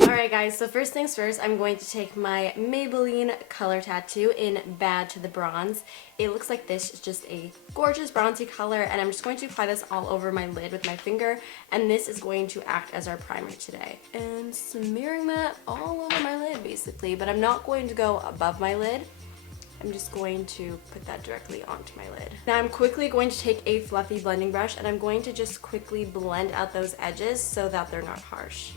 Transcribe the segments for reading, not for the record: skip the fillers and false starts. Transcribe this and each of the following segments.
Alright guys, so first things first, I'm going to take my Maybelline Color Tattoo in Bad to the Bronze. It looks like this. It's just a gorgeous bronzy color, and I'm just going to apply this all over my lid with my finger, and this is going to act as our primer today. And smearing that all over my lid basically, but I'm not going to go above my lid. I'm just going to put that directly onto my lid. Now I'm quickly going to take a fluffy blending brush, and I'm going to just quickly blend out those edges so that they're not harsh.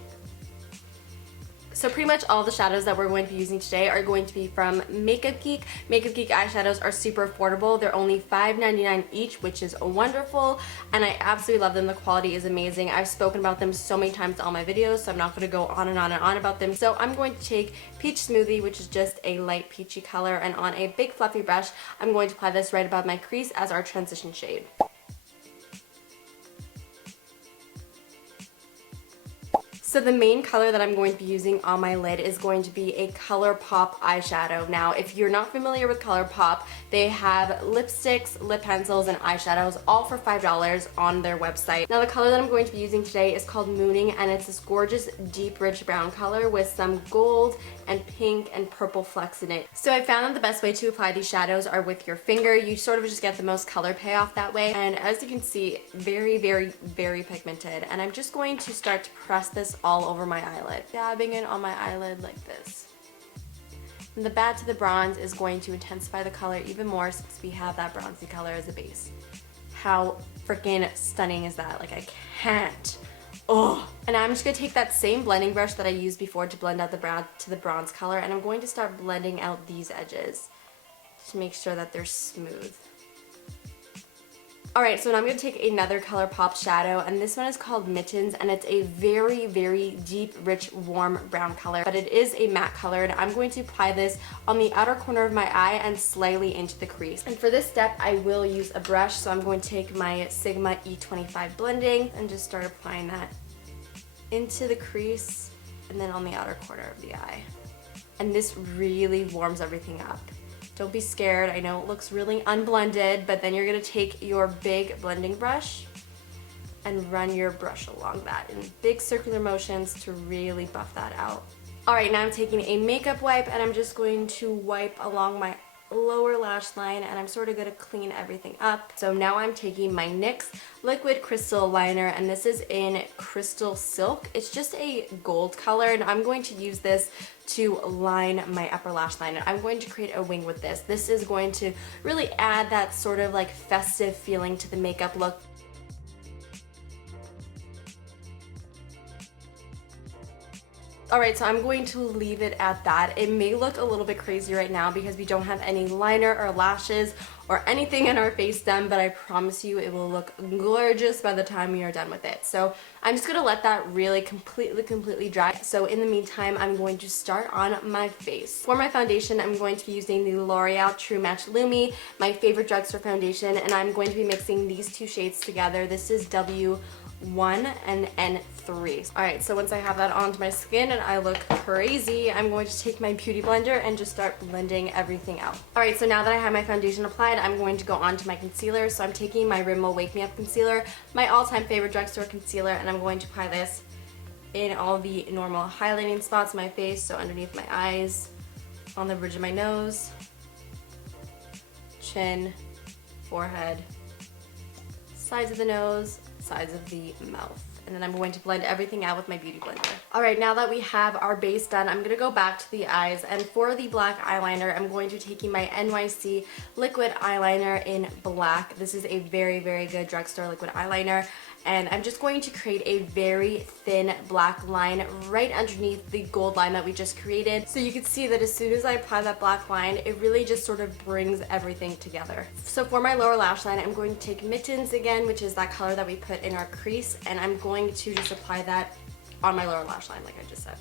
So pretty much all the shadows that we're going to be using today are going to be from Makeup Geek. Makeup Geek eyeshadows are super affordable. They're only $5.99 each, which is wonderful, and I absolutely love them. The quality is amazing. I've spoken about them so many times in all my videos, so I'm not going to go on and on and on about them. So I'm going to take Peach Smoothie, which is just a light peachy color, and on a big fluffy brush, I'm going to apply this right above my crease as our transition shade. So the main color that I'm going to be using on my lid is going to be a Colourpop eyeshadow. Now, if you're not familiar with Colourpop, they have lipsticks, lip pencils, and eyeshadows all for $5 on their website. Now, the color that I'm going to be using today is called Mooning, and it's this gorgeous, deep, rich brown color with some gold and pink and purple flecks in it. So I found that the best way to apply these shadows are with your finger. You sort of just get the most color payoff that way. And as you can see, very, very, very pigmented. And I'm just going to start to press this all over my eyelid, dabbing it on my eyelid like this. And the Bad to the Bronze is going to intensify the color even more since we have that bronzy color as a base. How freaking stunning is that? Like, I can't. Oh. And now I'm just going to take that same blending brush that I used before to blend out the brown to the bronze color, and I'm going to start blending out these edges to make sure that they're smooth. Alright, so now I'm going to take another Colourpop shadow, and this one is called Mittens, and it's a very, very deep, rich, warm brown color, but it is a matte color, and I'm going to apply this on the outer corner of my eye and slightly into the crease. And for this step, I will use a brush, so I'm going to take my Sigma E25 blending and just start applying that into the crease and then on the outer corner of the eye. And this really warms everything up. Don't be scared. I know it looks really unblended, but then you're going to take your big blending brush and run your brush along that in big circular motions to really buff that out. Alright, now I'm taking a makeup wipe, and I'm just going to wipe along my lower lash line, and I'm sort of going to clean everything up. So now I'm taking my NYX Liquid Crystal Liner, and this is in Crystal Silk. It's just a gold color, and I'm going to use this to line my upper lash line. And I'm going to create a wing with this. This is going to really add that sort of like festive feeling to the makeup look. Alright, so I'm going to leave it at that. It may look a little bit crazy right now because we don't have any liner or lashes or anything in our face done, but I promise you it will look gorgeous by the time we are done with it. So I'm just going to let that really completely dry. So in the meantime, I'm going to start on my face. For my foundation, I'm going to be using the L'Oreal True Match Lumi, my favorite drugstore foundation, and I'm going to be mixing these two shades together. This is W1 and N3. Alright, so once I have that onto my skin and I look crazy, I'm going to take my beauty blender and just start blending everything out. Alright, so now that I have my foundation applied, I'm going to go on to my concealer. So I'm taking my Rimmel Wake Me Up concealer, my all-time favorite drugstore concealer, and I'm going to apply this in all the normal highlighting spots of my face, so underneath my eyes, on the bridge of my nose, chin, forehead, sides of the nose, sides of the mouth. And then I'm going to blend everything out with my beauty blender. Alright, now that we have our base done, I'm going to go back to the eyes, and for the black eyeliner, I'm going to be taking my NYC Liquid Eyeliner in black. This is a very, very good drugstore liquid eyeliner, and I'm just going to create a very thin black line right underneath the gold line that we just created. So you can see that as soon as I apply that black line, it really just sort of brings everything together. So for my lower lash line, I'm going to take Mittens again, which is that color that we put in our crease, and I'm going to just apply that on my lower lash line like I just said.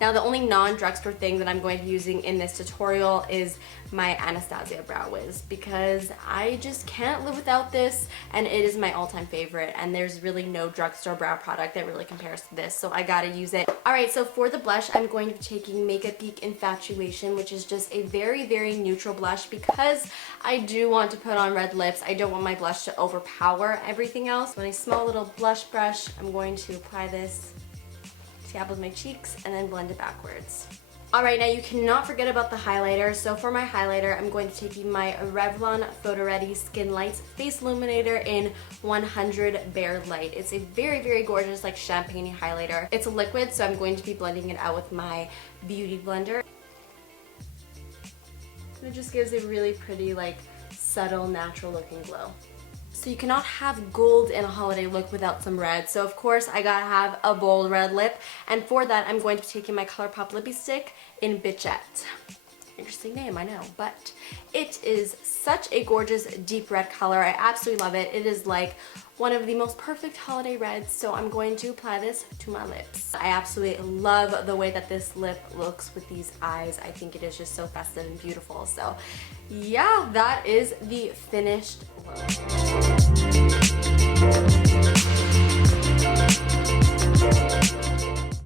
Now the only non-drugstore thing that I'm going to be using in this tutorial is my Anastasia Brow Wiz, because I just can't live without this, and it is my all-time favorite, and there's really no drugstore brow product that really compares to this, so I gotta use it. Alright, so for the blush, I'm going to be taking Makeup Geek Infatuation, which is just a very, very neutral blush, because I do want to put on red lips. I don't want my blush to overpower everything else. With a small little blush brush, I'm going to apply this, tap with my cheeks, and then blend it backwards. Alright, now you cannot forget about the highlighter. So for my highlighter, I'm going to take my Revlon Photo Ready Skin Lights Face Illuminator in 100 Bare Light. It's a very, very gorgeous, like, champagne highlighter. It's a liquid, so I'm going to be blending it out with my beauty blender. And it just gives a really pretty, like, subtle, natural looking glow. So you cannot have gold in a holiday look without some red. So of course I gotta have a bold red lip. And for that I'm going to be taking my Colourpop Lippie stick in Bichette. Interesting name, I know, but it is such a gorgeous deep red color. I absolutely love it. It is like one of the most perfect holiday reds, so I'm going to apply this to my lips. I absolutely love the way that this lip looks with these eyes. I think it is just so festive and beautiful. So yeah, that is the finished look.